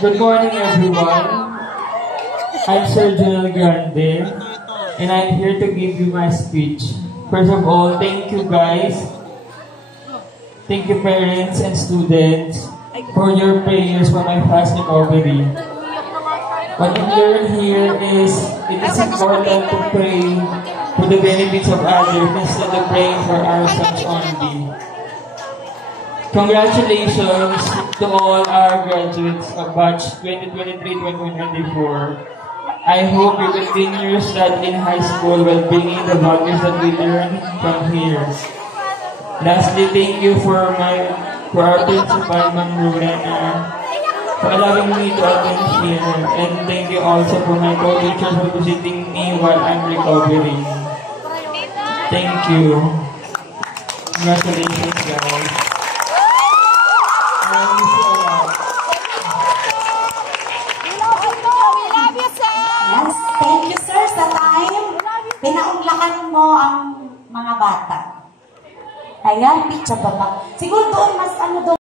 Good morning, everyone. I'm Sir Joel Grande, and I'm here to give you my speech. First of all, thank you guys. Thank you parents and students for your prayers for my fast recovery. What we learn here is it is important to pray for the benefits of others instead of praying for ourselves only. Congratulations to all our graduates of batch 2023-2024. I hope you continue your study in high school while bringing the values that we learn from here. Lastly, thank you for our principal, Ma'am Rowena, for allowing me to attend here, and thank you also for my co-teachers for visiting me while I'm recovering. Thank you. Congratulations, guys. Yes, thank you sir sa time. Pinaunglakan mo ang mga bata. Ayan, picture ba ba? Siguro doon mas ano doon.